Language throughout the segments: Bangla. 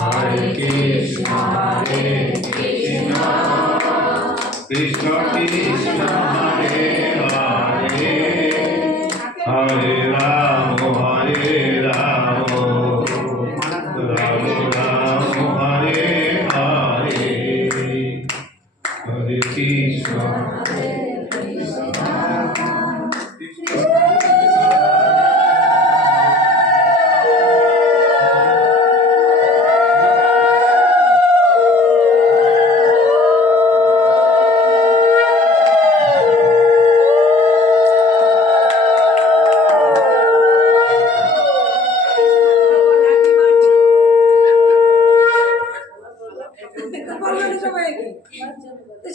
Hare Krishna, Krishna Krishna, Hare Hare, Hare Rama, Hare Rama, Rama Rama, Hare Hare, Hare Krishna.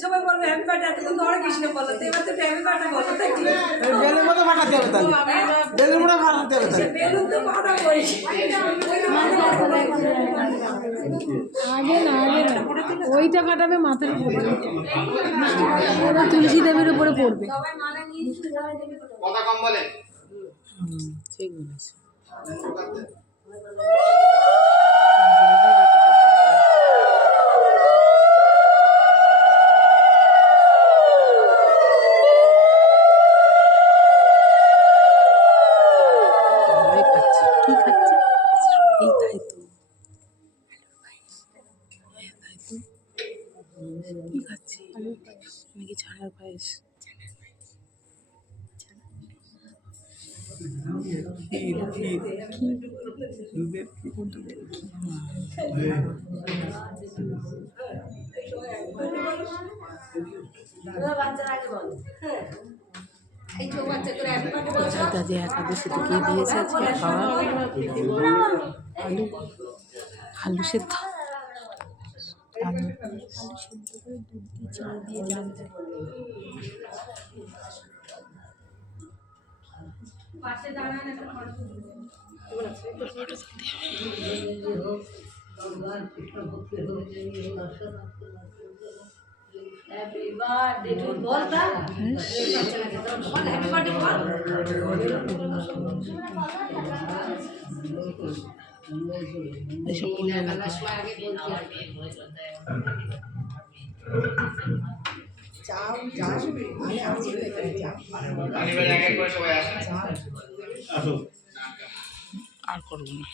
সবাই বলবে হ্যাপি বার্থডে এত কিন্তু হরে কৃষ্ণ বলো তো এবার তো হ্যাপি বার্থডে বলো তাই কি বেলুন মতো ফাটাতে হবে তাহলে বেলুন মতো ফাটাতে হবে তাহলে বেলুন তো ফাটাবো আগে না ওইটা ফাটাবে মাথার উপরে ওটা তুলসী দেবের উপরে পড়বে কথা কম বলে ঠিক বলেছে কি খাচ্ছি নাকি ছানার পায়েস যে একাদশী থেকে দিয়েছে আজকে খাওয়া আলু সেদ্ধ আলু সেদ্ধ করে দুধ দিয়ে চাল দিয়ে জাল দেয় হ্যাপি বার্থডে টু বলতা হ্যাপি বার্থডে বল এসব আর করবো না